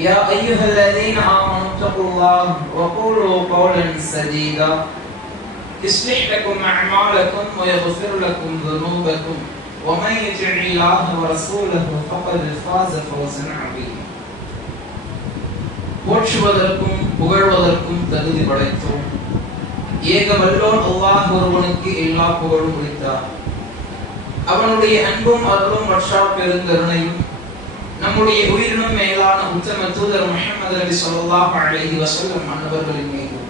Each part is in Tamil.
يا أيها الذين آمنوا اتقوا الله وقولوا قولا سديدا يصلح لكم أعمالكم ويغفر لكم ذنوبكم ومن يطع الله ورسوله فقد فاز فوزا عظيما போற்றுவதற்கும் புகழ்வதற்கும் தகுதி படைத்தோம் ஏக வல்லோன் அல்லாஹ் ஒருவனுக்கு எல்லா புகழும் உரித்தார் அவனுடைய அன்பும் அருளும் வற்றா பெருங்கருணையும் நம்முடைய உயிரினும் மேலான உத்தம தூதர் முகமது நபி ஸல்லல்லாஹு அழகி வசல்லம் அன்னவர்களின் மீதும்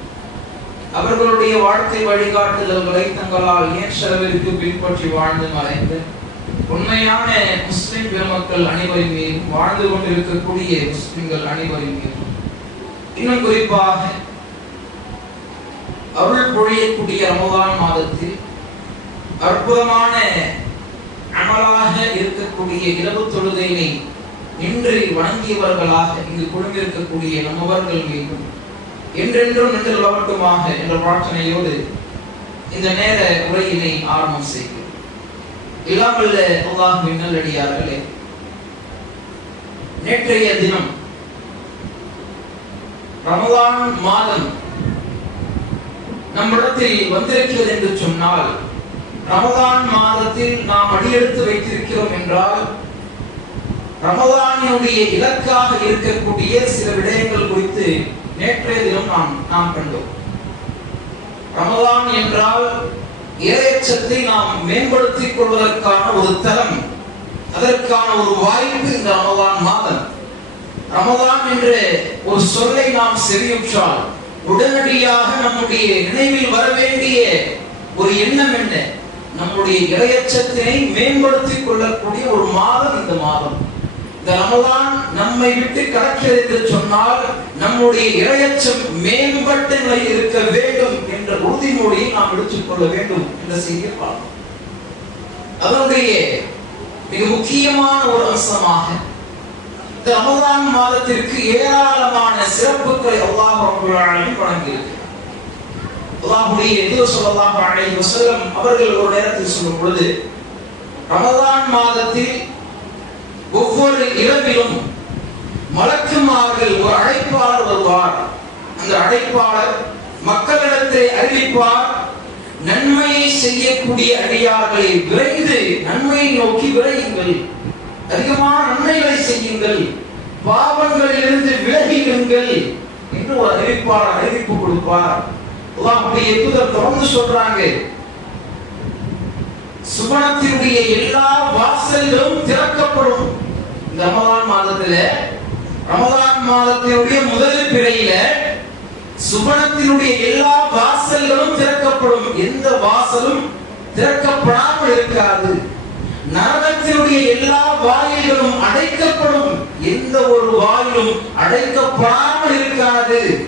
அவர்களுடைய வாழ்க்கை வழிகாட்டுதல்களை தங்களால் ஏன் செலவிற்கு பின்பற்றி வாழ்ந்து மறைந்து உண்மையான முஸ்லிம் பெருமக்கள் அனைவரின் மீதும் வாழ்ந்து கொண்டிருக்கக்கூடிய முஸ்லிம்கள் அனைவரின் மீதும். இன்னும் குறிப்பாக அருள் பொழியக்கூடிய ரமதான் மாதத்தில் அற்புதமான அமலாக இருக்கக்கூடிய இரவு தொழுகையினை நின்று வணங்கியவர்களாக இங்கு குழுமிருக்கக்கூடிய நம்மவர்கள் மீதும் என்றென்றும் நின்று நிலவட்டுமாக என்ற பிரார்த்தனையோடு இந்த நேர உரையினை ஆரம்பம் செய்கிறோம் இல்லாமல் அல்லாஹ் நல்லடியார்களே நேற்றைய தினம் ரமதான் மாதம் நம்மிடத்தில் வந்திருக்கிறது என்று சொன்னால் ரமதான் மாதத்தில் நாம் அடியெடுத்து வைத்திருக்கிறோம் என்றால் ரமலானினுடைய இலக்காக இருக்கக்கூடிய சில விடயங்கள் குறித்து நேற்றைய தினம் நாம் நாம் கண்டோம். ரமதான் என்றால் இறையச்சத்தை நாம் மேம்படுத்திக் கொள்வதற்கான ஒரு தரம் அதற்கான ஒரு வாய்ப்பு இந்த ரமதான் மாதம். ரமதான் என்ற ஒரு சொல்லை நாம் செவியுற்றால் உடனடியாக நம்முடைய நினைவில் வர வேண்டிய ஒரு எண்ணம் என்ன? நம்முடைய இறையச்சத்தினை மேம்படுத்திக் கொள்ளக்கூடிய ஒரு மாதம் இந்த மாதம். இந்த ரமலான் நம்மை விட்டு கடக்கிறது என்று சொன்னால் நம்முடைய இளையச்சம் மேம்பட்ட நிலையில் இருக்க வேண்டும் என்ற உறுதிமொழியை நாம் எடுத்துக் கொள்ள வேண்டும் என்ற செய்தியை பார்க்கணும் அதனுடைய மிக முக்கியமான ஒரு அம்சமாக இந்த ரமலான் மாதத்திற்கு ஏராளமான சிறப்புகளை அல்லாஹ் வழங்கியிருக்கு. அல்லாஹ்வுடைய தூதர் அவர்கள் ஒரு நேரத்தில் சொல்லும் பொழுது ரமலான் மாதத்தில் ஒவ்வொரு இரவிலும் மலக்குமார்கள் ஒரு அழைப்பாளர் வருவார். அந்த அழைப்பாளர் மக்களிடத்தை அறிவிப்பார் நன்மையை செய்யக்கூடிய அடியார்களை விரைந்து நன்மையை நோக்கி விரையுங்கள். அதிகமான நன்மைகளை செய்யுங்கள். பாவங்களிலிருந்து விலகிடுங்கள் என்று ஒரு அறிவிப்பாளர் அறிவிப்பு கொடுப்பார். அப்படி தூதர் தொடர்ந்து சொல்றாங்க. சுபனத்தினுடைய எல்லா வாசல்களும் திறக்கப்படும். இந்த ரமதான் மாதத்துல ரமதான் மாதத்தினுடைய முதல் பிறையில சுபனத்தினுடைய எல்லா வாசல்களும் திறக்கப்படும். எந்த வாசலும் திறக்கப்படாமல் இருக்காது. நரகத்தினுடைய எல்லா வாயில்களும் அடைக்கப்படும். எந்த ஒரு வாயிலும் அடைக்கப்படாமல் இருக்காது.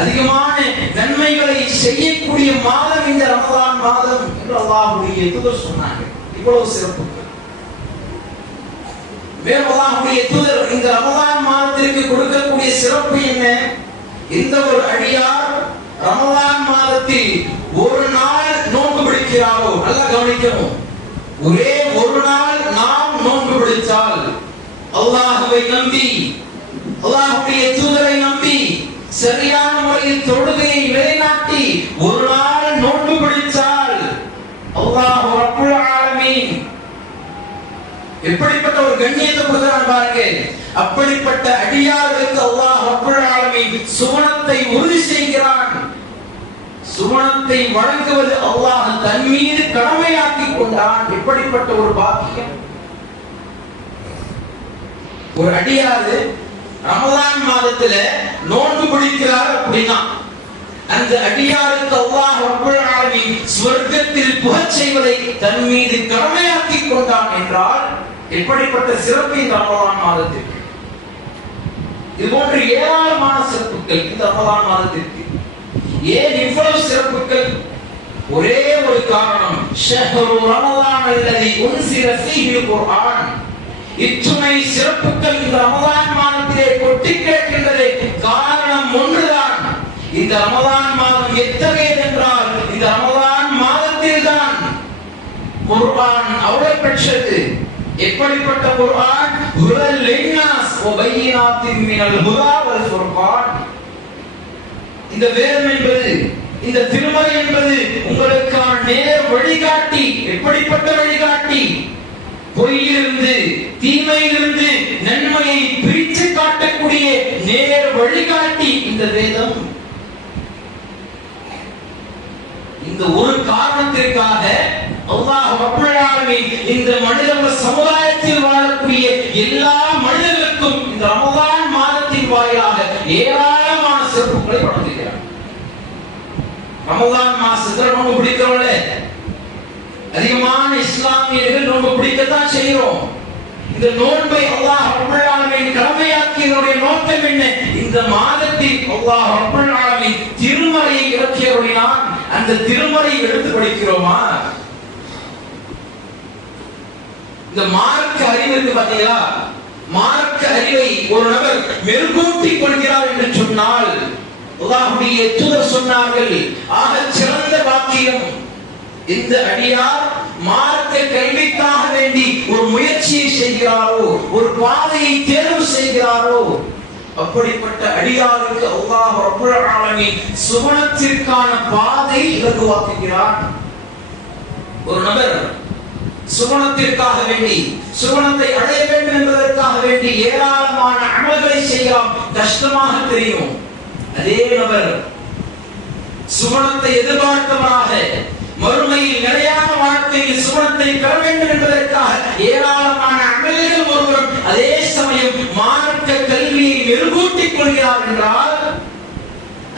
அதிகமான நன்மைகளை செய்யக்கூடிய மாதம் இந்த ரமலான் மாதம் என்று அல்லாஹுடைய தூதர் சொன்னாங்க இவ்வளவு சிறப்பு. மேலும் அல்லாஹுடைய தூதர் இந்த ரமலான் மாதத்திற்கு கொடுக்கக்கூடிய சிறப்பு என்ன? இந்த ஒரு அடியார் ரமலான் மாதத்தில் ஒரு நாள் நோன்பு பிடிக்கிறாரோ நல்லா கவனிக்கணும். ஒரே ஒரு நாள் நாம் நோன்பு பிடித்தால் அல்லாஹுவை நம்பி அல்லாஹுடைய தூதரை நம்பி சரியான முறையில் தொழுகையை நிலைநாட்டி ஒரு நாள் நோன்பு பிடித்தால் அல்லாஹ் ரப்புல் ஆலமீன். எப்படிப்பட்ட ஒரு கண்ணியத்தை கொடுக்கிறான் பாருங்க. அப்படிப்பட்ட அடியார்களுக்கு அல்லாஹ் ரப்புல் ஆலமீன் சுவனத்தை உறுதி செய்கிறான். சுவனத்தை வழங்குவது அல்லாஹ் தன் மீது கடமையாக்கி கொண்டான். எப்படிப்பட்ட ஒரு பாக்கியம்? ஒரு அடியாறு ரமலான் மாதத்துல நோன்பு பிடிக்கிறார் அப்படின்னா அந்த அடியாருக்கு அல்லாஹ் ரப்பல் ஆலமீன் சொர்க்கத்தில் புகச் செய்வதை தன் மீது கடமையாக்கி கொண்டான் என்றால் எப்படிப்பட்ட சிறப்பு இந்த ரமலான் மாதத்திற்கு? இது போன்று ஏராளமான சிறப்புகள் இந்த ரமலான் மாதத்திற்கு. ஏன் இவ்வளவு சிறப்புகள்? ஒரே ஒரு காரணம் ஷஹரு ரமலான் அல்லது உன்சிர ஃபீஹில் குர்ஆன். இத்துணை சிறப்புகள் இந்த ரமதான் மாதத்திலே கொட்டி கிடக்கின்றதே காரணம் ஒன்றுதான். இந்த ரமதான் மாதம் எத்தகையது என்றால் இந்த ரமதான் மாதத்தில் தான் குர்பான் அவ்வளவு பெற்றது. எப்படிப்பட்ட குர்ஆன்? ஹுதல் லின்னாஸ் வ பையினாத்தின் மினல் ஹுதா வல் ஃபுர்கான். இந்த வேதம் என்பது இந்த திருமலை என்பது உங்களுக்கான நேர் வழிகாட்டி. எப்படிப்பட்ட வழி பொய்யிலிருந்து தீமையிலிருந்து நன்மையை பிரித்து காட்டக்கூடிய நேர் வழிகாட்டி இந்த வேதம் இந்த ஒரு காரணத்திற்காக அல்லாஹ் ரப்பல் இந்த மனித சமுதாயத்தில் வாழக்கூடிய எல்லா மனிதர்களுக்கும் இந்த ரமதான் மாதத்தின் வாயிலாக ஏராளமான சிறப்புகளை வழங்குகிறார். ரமதான் மாசத்துல நோன்பு பிடிக்கிறோம்ல? அதிகமான இஸ்லாமியர்கள் நோன்பு பிடிக்கத்தான் செய்கிறோம். இந்த நோன்பை அல்லாஹ் ரப்பல் ஆலமீன் கடமையாக்கியதனுடைய நோக்கம் என்ன? இந்த மாதத்தில் அல்லாஹ் ரப்பல் திருமறையை இறக்கியவர்களான் அந்த திருமறை எடுத்து படிக்கிறோமா? இந்த மார்க்க அறிவு இருக்கு பாத்தீங்களா? மார்க்க அறிவை ஒரு நபர் மெருகூட்டிக் கொள்கிறார் என்று சொன்னால் அல்லாஹ்வுடைய தூதர் சொன்னார்கள் ஆக சிறந்த வாக்கியம். இந்த அடியார் மார்க்க கல்விக்காக வேண்டி ஒரு முயற்சியை செய்கிறாரோ ஒரு பாதையை தேர்வு செய்கிறாரோ அப்படிப்பட்ட அடியாருக்கு அல்லாஹ் ரப்புல் ஆலமீன் சுவனத்திற்கான பாதை இலகுவாக்குகிறார் ஒரு நபர் சுவனத்திற்காக வேண்டி சுவனத்தை அடைய வேண்டும் என்பதற்காக வேண்டி ஏராளமான அமல்களை செய்யலாம் கஷ்டமாக தெரியும். அதே நபர் சுவனத்தை எதிர்பார்த்தவராக மறுமையில் நிலையான வாழ்க்கையில் சுவனத்தை பெற வேண்டும் என்பதற்காக ஏராளமான அமல்கள் ஒருவரும் அதே சமயம் மார்க்க கல்வியை மெருகூட்டிக் கொள்கிறார் என்றால்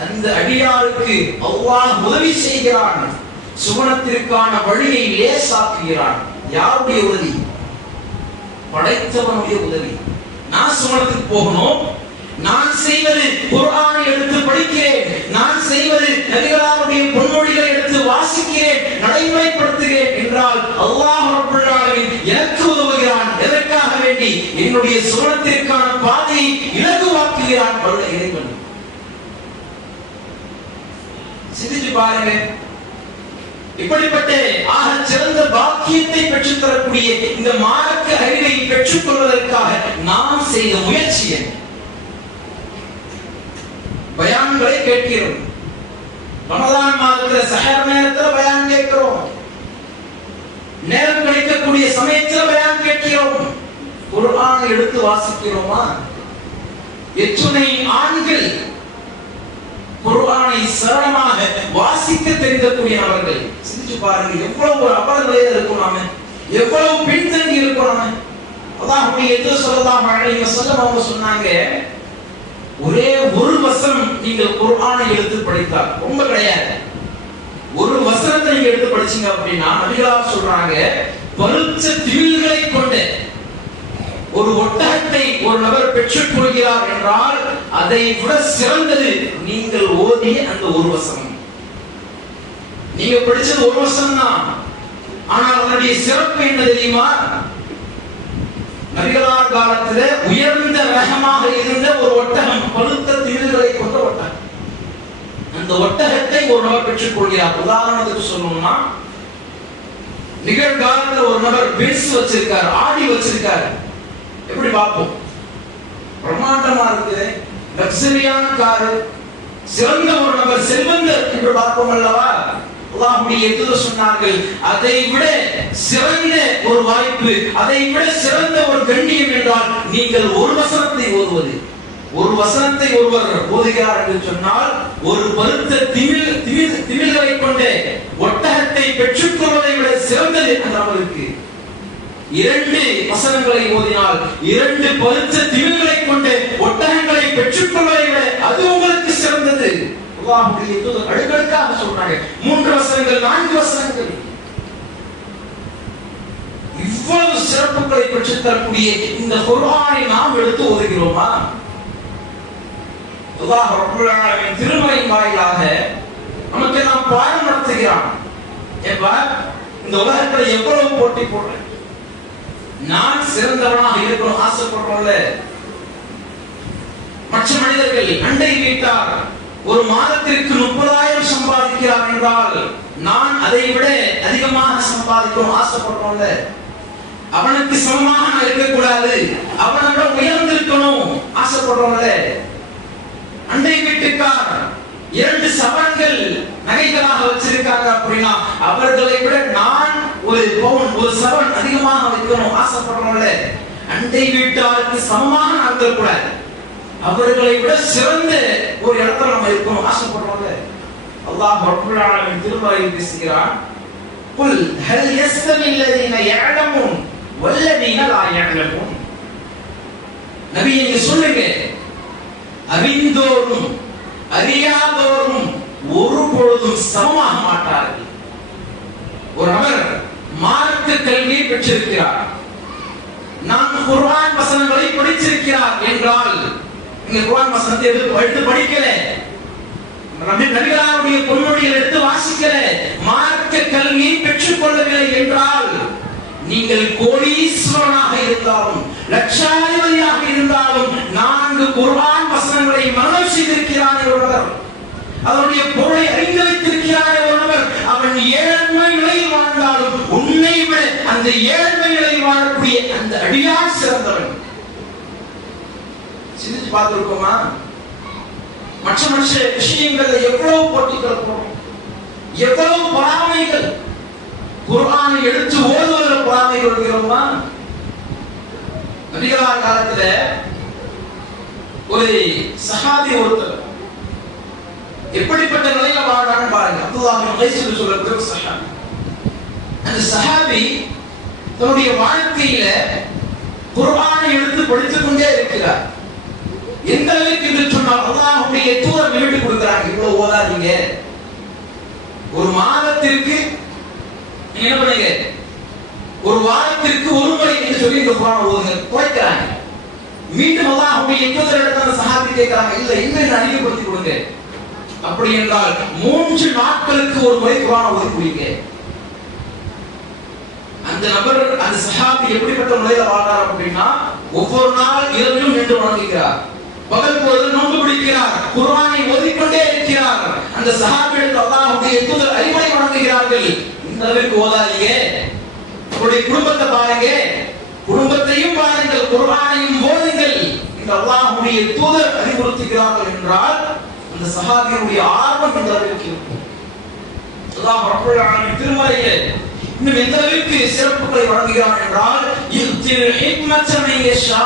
அந்த அடியாருக்கு அவ்வா உதவி செய்கிறான். சுவனத்திற்கான வழியை லேசாக்குகிறான். யாருடைய உதவி? படைத்தவனுடைய உதவி. நான் சுவனத்துக்கு போகணும். நான் செய்வது குர்ஆனை எடுத்து படிக்கிறேன். நான் செய்வது நபிகளாருடைய பொன்மொழிகளை எடுத்து வாசிக்கிறேன் நடைமுறைப்படுத்துகிறேன் என்றால் அல்லாஹ் ரப்பல் எனக்கு உதவுகிறான். எதற்காக வேண்டி? என்னுடைய சுவனத்திற்கான பாதையை இலகுவாக்குகிறான். வல்ல இறைவன். சிந்திச்சு பாருங்க இப்படிப்பட்ட ஆக சிறந்த பாக்கியத்தை பெற்றுத்தரக்கூடிய இந்த மார்க்க அறிவை பெற்றுக் கொள்வதற்காக நாம் செய்த முயற்சி என்ன? பயான்களை கேட்கிறோம். ரமதான் மாதத்துல சஹர் நேரத்துல பயான் கேட்கிறோம். நேரம் கழிக்கக்கூடிய சமயத்துல பயான் கேட்கிறோம். குர்ஆன் எடுத்து வாசிக்கிறோமா? எத்துணை ஆண்கள் குர்ஆனை சரளமாக வாசிக்க தெரிந்தக்கூடிய அவர்கள் சிந்திச்சு பாருங்க எவ்வளவு ஒரு அபரநிலையில இருக்கும் நாம. எவ்வளவு பின்தங்கி இருக்கும் நாம. அல்லாஹ்வுடைய எது சொல்லலாம் அலைஹி வஸல்லம் அவங்க சொன்னாங்க ஒரே ஒரு வசனம் நீங்கள் குர்ஆனை எடுத்து படித்தால் ரொம்ப கிடையாது. ஒரு வசனத்தை நீங்க எடுத்து படிச்சீங்க அப்படின்னா நபிகளார் சொல்றாங்க பருச்ச திவில்களை கொண்டு ஒரு ஒட்டகத்தை ஒரு நபர் பெற்றுக் கொள்கிறார் என்றால் அதை விட சிறந்தது நீங்கள் ஓதிய அந்த ஒரு வசனம். நீங்க படிச்சது ஒரு வசனம் தான் ஆனால் அதனுடைய சிறப்பு என்ன தெரியுமா? நபிகளார் காலத்துல உயர்ந்த ரகமாக இருந்த ஒரு ஒட்டகம் பழுத்த தீர்களை கொண்ட ஒட்டகம். அந்த ஒட்டகத்தை ஒரு நபர் பெற்றுக் கொள்கிறார். உதாரணத்துக்கு சொல்லணும்னா நிகழ்காலத்தில் ஒரு நபர் பென்ஸ் வச்சிருக்காரு ஆடி வச்சிருக்காரு. எப்படி பார்ப்போம்? பிரம்மாண்டமா இருக்குது. லக்ஸரியான காரு. சிறந்த ஒரு நபர் செல்வந்தர். என்று பார்ப்போம் அல்லவா? அல்லாஹுடைய தூதர் சொன்னார்கள் அதை விட சிறந்த ஒரு வாய்ப்பு அதை விட சிறந்த ஒரு கண்ணியம் என்றால் நீங்கள் ஒரு வசனத்தை ஓதுவது. ஒரு வசனத்தை ஒருவர் ஓதுகிறார் என்று சொன்னால் ஒரு பருத்த திமிழ் திமிழ் திமிழ்களை கொண்ட ஒட்டகத்தை பெற்றுக்கொள்வதை விட சிறந்தது அந்த அவருக்கு. இரண்டு வசனங்களை ஓதினால் இரண்டு பருத்த திமிழ்களை கொண்ட ஒட்டகங்களை பெற்றுக்கொள்வதை விட அது உங்களுக்கு அல்லாஹ்வுடைய தூதர் அடுக்கடுக்காக சொல்றாங்க. மூன்று வசனங்கள் நான்கு வசனங்கள். இவ்வளவு சிறப்புகளை பெற்று தரக்கூடிய இந்த குர்ஆனை நாம் எடுத்து ஓதுகிறோமா? அல்லாஹ் ரப்பல் ஆலமீன் திருமறையின் வாயிலாக நமக்கு நாம் பாடம் நடத்துகிறான். ஏப்பா இந்த உலகத்துல எவ்வளவு போட்டி போடுறேன்? நான் சிறந்தவனாக இருக்கணும் ஆசைப்படுறோம்ல. மற்ற மனிதர்கள் அண்டை வீட்டார். ஒரு மாதத்திற்கு முப்பதாயிரம் சம்பாதிக்கிறார் என்றால் நான் அதை விட அதிகமாக சம்பாதிக்கணும் ஆசைப்படுறோம்ல அவனுக்கு சமமாக நான் இருக்கக்கூடாது. அவனை விட உயர்ந்திருக்கணும் ஆசைப்படுறோம்ல அண்டை வீட்டுக்கார் இரண்டு சவரங்கள் நகைகளாக வச்சிருக்காங்க அப்படின்னா அவர்களை விட நான் ஒரு பவுன் ஒரு சவன் அதிகமாக வைக்கணும் ஆசைப்படுறோம்ல அண்டை வீட்டாருக்கு சமமாக நான் அவர்களை விட சிறந்த ஒரு இடத்துல நம்ம இருக்கணும். ஆசைப்படுறோம்ல. அல்லாஹ் ரப்பல் ஆலமீன் திருமறையில் பேசுகிறான். குல் ஹல் யஸ்தவி அல்லதீன யஅலமுன் வல்லதீன லா யஅலமுன். நபி நீங்க சொல்லுங்க. அறிந்தோரும் அறியாதோரும் ஒரு பொழுதும் சமமாக மாட்டார்கள். ஒரு அவர் மார்க்க கல்வியை பெற்றிருக்கிறார். நான் குர்ஆன் வசனங்களை படிச்சிருக்கிறார் என்றால் நீங்க குரான் வசனத்தை எடுத்து எடுத்து படிக்கல. நபி நபிகளாருடைய பொருளுடைய எடுத்து வாசிக்கல. மார்க்க கல்வி பெற்றுக் கொள்ளவில்லை என்றால் நீங்கள் கோடீஸ்வரனாக இருந்தாலும் லட்சாதிபதியாக இருந்தாலும் நான்கு குர்ஆன் வசனங்களை மரணம் செய்திருக்கிறான் ஒருவர் அவருடைய பொருளை அறிந்து வைத்திருக்கிறார் ஒருவர் அவன் ஏழ்மை நிலையில் வாழ்ந்தாலும் உன்னை விட அந்த ஏழ்மை நிலையில் வாழக்கூடிய அந்த அடியார் சிறந்தவன். சிந்திச்சு பார்த்திருக்கோமா? மற்ற மற்ற விஷயங்கள்ல எவ்வளவு போட்டிகள் போறோம் எவ்வளவு பொறாமைகள். குர்ஆனை எடுத்து ஓதுவதில் பொறாமை கொள்கிறோமா? நபிகளார் காலத்துல ஒரு சஹாபி ஒருத்தர் எப்படிப்பட்ட நிலையில வாழ்றாங்க பாருங்க. அப்துல்லாஹ் பின் கைஸ் ஒரு சஹாபி. அந்த சஹாபி தன்னுடைய வாழ்க்கையில குர்ஆனை எடுத்து படித்துக் கொண்டே இருக்கிறார். எந்த அளவுக்கு என்று சொன்னால் அல்லாஹ்வுடைய தூரம் விட்டு கொடுக்குறாங்க இவ்வளவு ஓதாதீங்க. ஒரு மாதத்திற்கு நீங்க என்ன பண்ணுங்க? ஒரு வாரத்திற்கு ஒரு முறை என்று சொல்லி இந்த குர்ஆன் ஓதுங்க. குறைக்கிறாங்க. மீண்டும் அல்லாஹ்வுடைய தூதர் இடத்துல அந்த சஹாபி கேட்கிறாங்க இல்ல இன்னும் அதிகப்படுத்தி கொடுங்க. அப்படி என்றால் மூன்று நாட்களுக்கு ஒரு முறை குர்ஆன் ஓதி குடிங்க. அந்த நபர் அந்த சஹாபி எப்படிப்பட்ட முறையில வாழ்றார் அப்படின்னா ஒவ்வொரு நாள் இரவிலும் நின்று வணங்குகிறார். பகல் பொழுது நோன்பு பிடிக்கிறார் குர்ஆனை ஓதிக்கொண்டே இருக்கிறார். அந்த சஹாபிகளுக்கு அல்லாஹ்வுடைய தூதர் அறிவுரை வழங்குகிறார்கள். இந்த அளவுக்கு ஓதாதீங்க உங்களுடைய குடும்பத்தை பாருங்க. குடும்பத்தையும் பாருங்கள் குர்ஆனையும் ஓதுங்கள். இந்த அல்லாஹ்வுடைய தூதர் அறிவுறுத்துகிறார்கள் என்றால் அந்த சஹாபியுடைய ஆர்வம் இந்த அளவுக்கு இருக்கும். அல்லாஹ் ரப்பல் ஆலமீன் திருமறையிலே இன்னும் எந்த அளவுக்கு சிறப்புகளை வழங்குகிறான் என்றால் யுத்தில் ஹிக்மத்த யஷா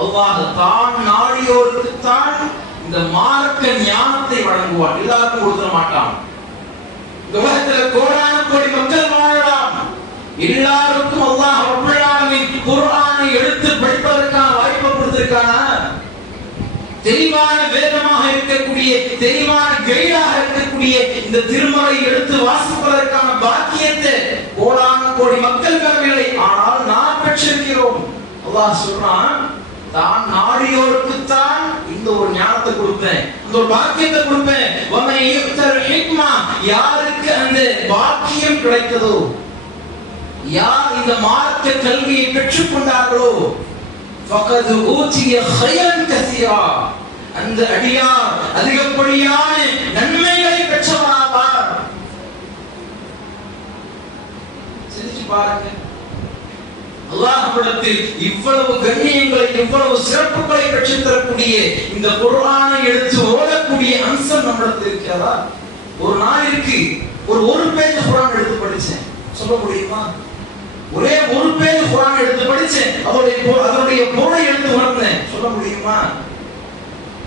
அல்லாஹ் தான் நாடியோருக்கு தான் இந்த மார்க்க ஞானத்தை வழங்குவான். எல்லாருக்கும் கொடுத்துட மாட்டான். இந்த உலகத்துல கோடான கோடி மக்கள் வாழலாம். எல்லாருக்கும் அல்லாஹ் ரப்பல் குர்ஆனை எடுத்து படிப்பதற்கான வாய்ப்பு கொடுத்திருக்கானா? தெளிவான வேதமாக இருக்கக்கூடிய தெளிவான கைடாக இருக்கக்கூடிய இந்த திருமறை எடுத்து வாசிப்பதற்கான பாக்கியத்தை கோடான கோடி மக்கள் பெறவில்லை. ஆனால் நான் பெற்றிருக்கிறோம். அல்லாஹ் சொல்றான் தான் நாடியோருக்குத்தான் இந்த ஒரு ஞானத்தை கொடுப்பேன் இந்த ஒரு பாக்கியத்தை கொடுப்பேன் வமை யுக்தர் ஹிக்மா யாருக்கு அந்த பாக்கியம் கிடைத்ததோ யார் இந்த மார்க்க கல்வியை பெற்றுக் கொண்டார்களோ فقد ஊதிய خيرا كثيرا அந்த அடியார் அதிகப்படியான நன்மைகளை பெற்றவராவார் சிந்திச்சு பாருங்க அல்லாஹ்விடத்தில் இவ்வளவு கண்ணியங்களை இவ்வளவு சிறப்புகளை பெற்றுத் தரக்கூடிய இந்த பொருளான எடுத்து ஓடக்கூடிய அம்சம் நம்மிடத்தில் இருக்கிறதா? ஒரு நாளிற்கு ஒரு ஒரு பேஜ் குரான் எடுத்து படிச்சேன் சொல்ல முடியுமா? ஒரே ஒரு பேஜ் குரான் எடுத்து படிச்சேன் அவருடைய அவருடைய அதனுடைய பொருளை எடுத்து உணர்ந்தேன். சொல்ல முடியுமா?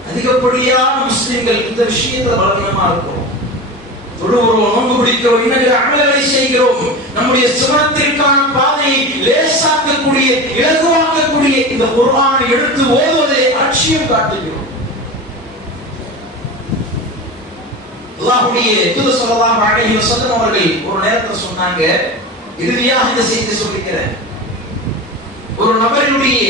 அதிகப்படியான முஸ்லிம்கள் இந்த விஷயத்துல பலவீனமா இருக்கிறோம். தொழுகிறோம் நோன்பு பிடிக்கிறோம் இன்னும் அமல்களை செய்கிறோம். நம்முடைய சுமணத்திற்கான பாதையை லேசாக்கக்கூடிய இலகுவாக்கக்கூடிய இந்த குர்ஆனை எடுத்து ஓதுவதை அட்சியம் காட்டுகிறோம். அல்லாஹ்வுடைய தூதர் ஸல்லல்லாஹு அலைஹி வஸல்லம் அவர்கள் ஒரு நேரத்துல சொன்னாங்க இறுதியாக இந்த செய்தி சொல்லிக்கிறேன். ஒரு நபரினுடைய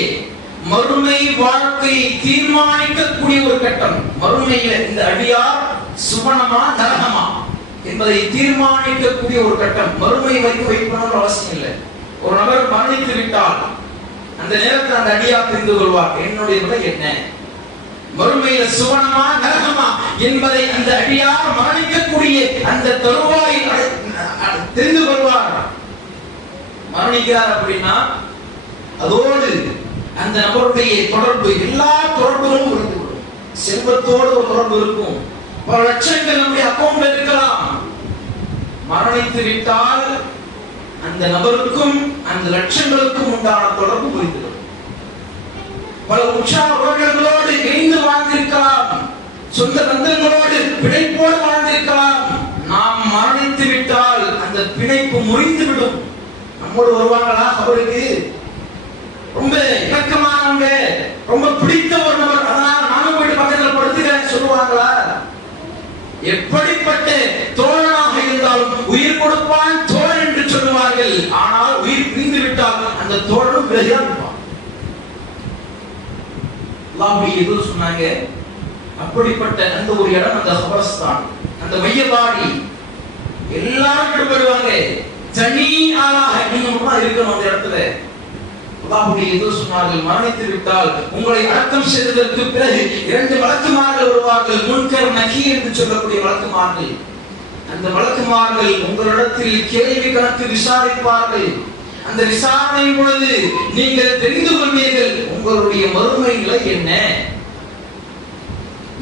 மறுமை வாழ்க்கையை தீர்மானிக்கக்கூடிய ஒரு கட்டம். மறுமையில இந்த அடியார் சுவனமா நரகமா? என்பதை தீர்மானிக்கக்கூடிய ஒரு கட்டம். மறுமை வரைக்கும் வெயிட் பண்ணணும் அவசியம் இல்லை. ஒரு நபர் மரணித்து விட்டால் அந்த நேரத்தில் அந்த அடியா தெரிந்து கொள்வார். என்னுடைய விலை என்ன? மறுமையில சுவனமா நரகமா என்பதை அந்த அடியார் மரணிக்கக்கூடிய அந்த தருவாயில் தெரிந்து கொள்வார். மரணிக்கிறார் அப்படின்னா அதோடு அந்த நபருடைய தொடர்பு எல்லா தொடர்புகளும் இருந்து செல்வத்தோடு ஒரு தொடர்பு இருக்கும். பல லட்சங்கள் நம்முடைய அக்கௌண்ட்ல இருக்கலாம். மரணித்து விட்டால் அந்த நபருக்கும் அந்த லட்சங்களுக்கும் உண்டான தொடர்பு புரிந்துவிடும். பல உற்சாக உறவினர்களோடு இணைந்து வாழ்ந்திருக்கலாம். சொந்த பந்தங்களோடு பிணைப்போடு வாழ்ந்திருக்கலாம். நாம் மரணித்து விட்டால் அந்த பிணைப்பு முறிந்து விடும் நம்மோடு வருவாங்களா அவருக்கு ரொம்ப இணக்கமானவங்க ரொம்ப பிடித்த ஒரு நபர் அதனால நானும் போயிட்டு பக்கத்துல படுத்துக்கிறேன் சொல்லுவாங்களா எப்படிப்பட்ட தோழனாக இருந்தாலும் உயிர் கொடுப்பான் தோழன் என்று சொல்லுவார்கள். ஆனால் உயிர் பிரிந்து விட்டால் அந்த தோழனும் பிறகுதான் இருப்பான். எது சொன்னாங்க அப்படிப்பட்ட அந்த ஒரு இடம் அந்த ஹபரஸ்தான் அந்த மையவாடி எல்லாரும் ஈடுபடுவாங்க தனி ஆளாக நீங்க இருக்கணும் அந்த இடத்துல. அப்படி ஏதோ சொன்னார்கள் மரணித்து விட்டால் உங்களை அடக்கம் செய்ததற்கு பிறகு இரண்டு வழக்குமார்கள் வருவார்கள் முன்கர் நகி என்று சொல்லக்கூடிய வழக்குமார்கள். அந்த வழக்குமார்கள் உங்களிடத்தில் கேள்வி கணக்கு விசாரிப்பார்கள். அந்த விசாரணையின் பொழுது நீங்கள் தெரிந்து கொண்டீர்கள் உங்களுடைய மறுமை நிலை என்ன?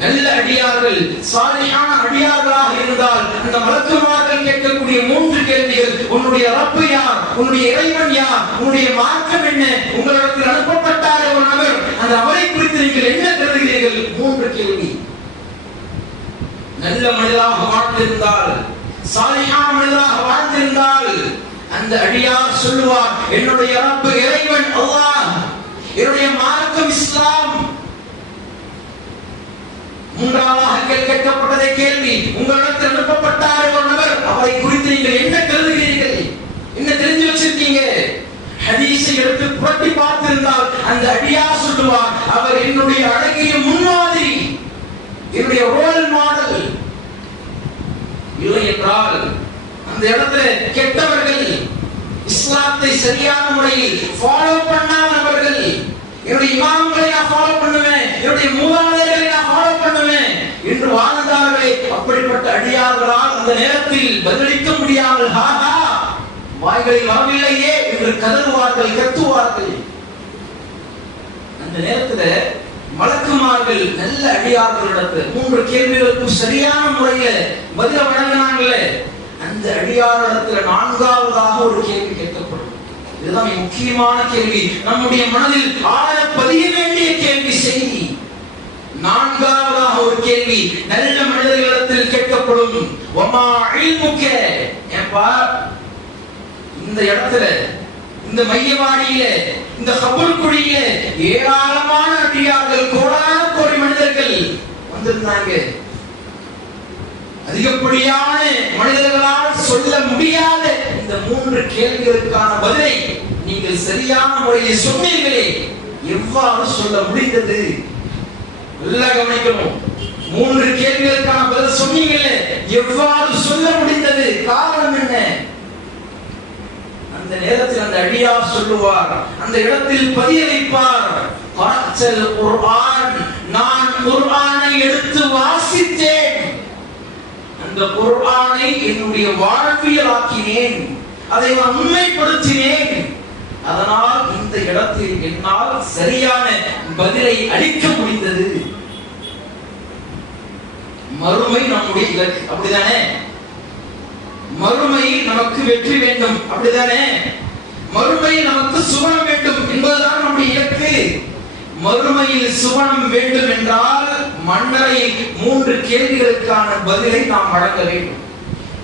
நல்ல அடியார்கள் சாலிஹான அடியார்களாக இருந்தால் அந்த மலக்குமார்கள் கேட்கக்கூடிய மூன்று கேள்விகள் உன்னுடைய ரப்பு யார் உன்னுடைய இறைவன் யார் உன்னுடைய மார்க்கம் என்ன உங்களிடத்தில் அனுப்பப்பட்டார் ஒரு நபர் அந்த அவரை குறித்து நீங்கள் என்ன கருதுகிறீர்கள்? மூன்று கேள்வி. நல்ல மனிதராக வாழ்ந்திருந்தால் சாலிஹான மனிதராக வாழ்ந்திருந்தால் அந்த அடியார் சொல்லுவார் என்னுடைய ரப்பு இறைவன் அல்லாஹ் என்னுடைய மார்க்கம் இஸ்லாம். மூன்றாவதாக கேட்கப்பட்டதை கேள்வி. உங்களிடத்தில் அனுப்பப்பட்டார் ஒரு நபர். அவரை குறித்து நீங்கள் என்ன கருதுகிறீர்கள்? என்ன தெரிஞ்சு வச்சிருக்கீங்க? ஹதீஸை எடுத்து புரட்டி பார்த்திருந்தால் அந்த அடியா சொல்லுவார் அவர் என்னுடைய அழகிய முன்மாதிரி என்னுடைய ரோல் மாடல் இல்லை என்றால் அந்த இடத்துல கெட்டவர்கள் இஸ்லாத்தை சரியான முறையில் ஃபாலோ பண்ணாதவர்கள் என்னுடைய இமாம்களை நான் ஃபாலோ பண்ணுவேன். என்னுடைய மூதாதையர்களை நான் ஃபாலோ பண்ணுவேன். என்று வாழ்ந்தார்களே அப்படிப்பட்ட அடியார்களால் அந்த நேரத்தில் பதிலளிக்க முடியாமல் ஹாஹா வாய்களில் வரவில்லையே என்று கதறுவார்கள் கத்துவார்கள் அந்த நேரத்துல மலக்குமார்கள் நல்ல அடியார்களிடத்துல மூன்று கேள்விகளுக்கும் சரியான முறையில பதில வழங்கினாங்களே. அந்த அடியாரிடத்துல நான்காவதாக ஒரு கேள்வி கேட்கப்படும் இதுதான் முக்கியமான கேள்வி. நம்முடைய மனதில் ஆழ பதிய வேண்டிய கேள்வி செய்தி. நான்காவதாக ஒரு கேள்வி. நல்ல மனிதர்களிடத்தில் கேட்கப்படும். ஒமா இல்முக்க. ஏப்பா இந்த இடத்துல இந்த மையவாடியில இந்த கபூர் குழியில ஏராளமான அடியார்கள் கோடான கோடி மனிதர்கள் வந்திருந்தாங்க. அதிகப்படியான மனிதர்களால் சொல்ல முடியாத இந்த மூன்று கேள்விகளுக்கான பதிலை நீங்கள் சரியான முறையில் சொன்னீர்களே. எவ்வாறு சொல்ல முடிந்தது? நல்லா கவனிக்கணும். மூன்று கேள்விகளுக்கான பதில் சொன்னீங்களே எவ்வாறு சொல்ல முடிந்தது? காரணம் என்ன? அந்த நேரத்தில் அந்த அடியார் சொல்லுவார் அந்த இடத்தில் பதிய வைப்பார் காய்ச்சல் குர்ஆன் நான் குர்ஆனை எடுத்து வாசித்தேன். இந்த குர்ஆனை என்னுடைய வாழ்வியலாக்கினேன். அதை நான் உண்மைப்படுத்தினேன். அதனால் இந்த இடத்தில் என்னால் சரியான பதிலை அளிக்க முடிந்தது. மறுமை நம்முடைய இலக்கு. அப்படிதானே மறுமை நமக்கு வெற்றி வேண்டும். அப்படிதானே மறுமை நமக்கு சுவனம் வேண்டும் என்பதுதான் நம்முடைய இலக்கு. மறுமையில் சுவனம் வேண்டும் என்றால் மன்னரையில் மூன்று கேள்விகளுக்கான பதிலை நாம் வழங்க வேண்டும்.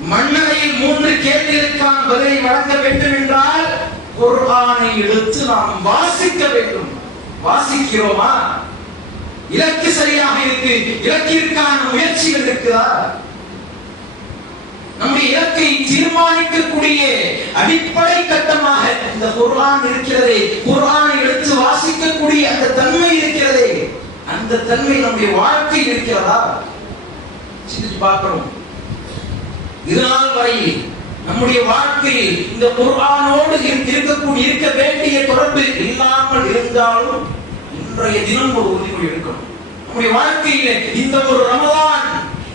மன்னரையில் மூன்று கேள்விகளுக்கான பதிலை வழங்க வேண்டும் என்றால் குர்ஆனை எடுத்து நாம் வாசிக்க வேண்டும். வாசிக்கிறோமா? இலக்கு சரியாக இருக்கு. இலக்கிற்கான முயற்சிகள் இருக்குதா? நம்முடைய இலக்கை தீர்மானிக்கக்கூடிய அடிப்படை கட்டமாக இந்த குர்ஆன் இருக்கிறதே. குர்ஆனை எடுத்து வாசிக்கக்கூடிய அந்த தன்மை இருக்கிறதே. அந்த தன்மை நம்முடைய வாழ்க்கையில் இருக்கிறதா? சிந்திச்சு பார்க்கிறோம் இதனால் வரையில் நம்முடைய வாழ்க்கையில் இந்த குர்ஆனோடு இருக்கக்கூடிய இருக்க வேண்டிய தொடர்பு இல்லாமல் இருந்தாலும் இன்றைய தினம் ஒரு உறுதிமொழி எடுக்கணும் நம்முடைய வாழ்க்கையில இந்த ஒரு ரமதான்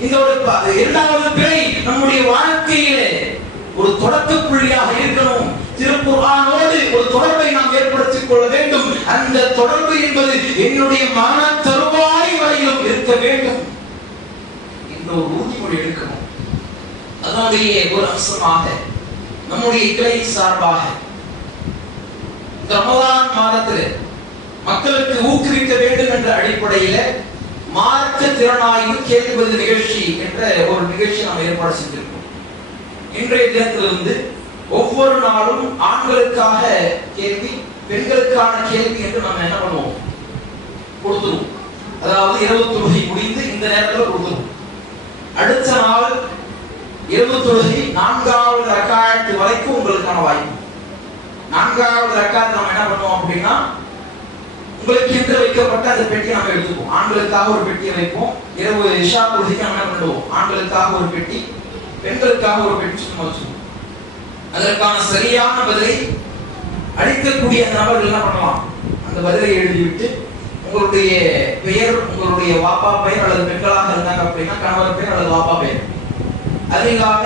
இந்த ஒரு இரண்டாவது பிழை நம்முடைய வாழ்க்கையிலே ஒரு தொடக்க புள்ளியாக இருக்கணும். திருக்குறானோடு ஒரு தொடர்பை நாம் ஏற்படுத்திக் கொள்ள வேண்டும். அந்த தொடர்பு என்பது என்னுடைய மன தருவாய் வரையிலும் இருக்க வேண்டும். இன்னொரு உறுதிமொழி எடுக்கணும். அதனுடைய ஒரு அம்சமாக நம்முடைய கிளை சார்பாக இந்த ரமலான் மாதத்தில் மக்களுக்கு ஊக்குவிக்க வேண்டும் என்ற அடிப்படையில மார்க்க திறனாய்வு கேள்வி நிகழ்ச்சி என்ற ஒரு நிகழ்ச்சி நாம் ஏற்பாடு செஞ்சிருக்கோம். இன்றைய தினத்திலிருந்து ஒவ்வொரு நாளும் ஆண்களுக்காக கேள்வி பெண்களுக்கான கேள்வி என்று நம்ம என்ன பண்ணுவோம்? கொடுத்துருவோம். அதாவது இரவு தொழுகை முடிந்து இந்த நேரத்தில் கொடுத்துருவோம். அடுத்த நாள் இரவு தொழுகை நான்காவது ரக்காயத்து வரைக்கும் உங்களுக்கான வாய்ப்பு. நான்காவது ரக்காயத்து நம்ம என்ன பண்ணுவோம் அப்படின்னா உங்களுக்கு என்று வைக்கப்பட்ட அந்த பெட்டியை நம்ம எடுத்துப்போம் ஆண்களுக்காக ஒரு பெட்டியை வைப்போம். இரவு இஷா தொழுகைக்கு நம்ம என்ன பண்ணுவோம்? ஆண்களுக்காக ஒரு பெட்டி பெண்களுக்காக ஒரு பெட்டி சும்மா வச்சுப்போம் அதற்கான சரியான பதிலை அளிக்கக்கூடிய அந்த நபர்கள் என்ன பண்ணலாம்? அந்த பதிலை எழுதிவிட்டு உங்களுடைய பெயர் உங்களுடைய வாப்பா பெயர் அல்லது பெண்களாக இருந்தாங்க அப்படின்னா கணவர் பெயர் அல்லது வாப்பா பெயர். அது இல்லாம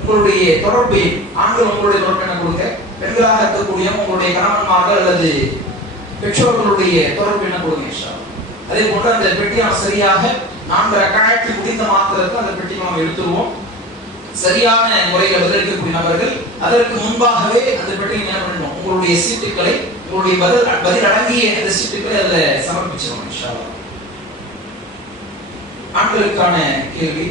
உங்களுடைய தொடர்பு ஆண்கள் உங்களுடைய தொடர்பு என்ன கொடுங்க. பெண்களாக இருக்கக்கூடிய உங்களுடைய கணவன்மார்கள் அல்லது பெற்றோர்களுடைய தொடர்பு என்ன கொடுங்க இன்ஷா அதே போன்று அந்த பெட்டியை சரியாக நான்கு ரக்காயத்து முடிந்த மாத்திரத்தை அந்த பெட்டியை நாம் எடுத்துருவோம். சரியான முறையில் பதிலளிக்கக்கூடிய நபர்கள் அதற்கு முன்பாகவே அதை பற்றி என்ன பண்ணணும்? உங்களுடைய சீட்டுகளை உங்களுடைய பதில் பதில் அடங்கிய அந்த சீட்டுகளை அதில் சமர்ப்பிச்சிடணும் ஆண்களுக்கான கேள்வி.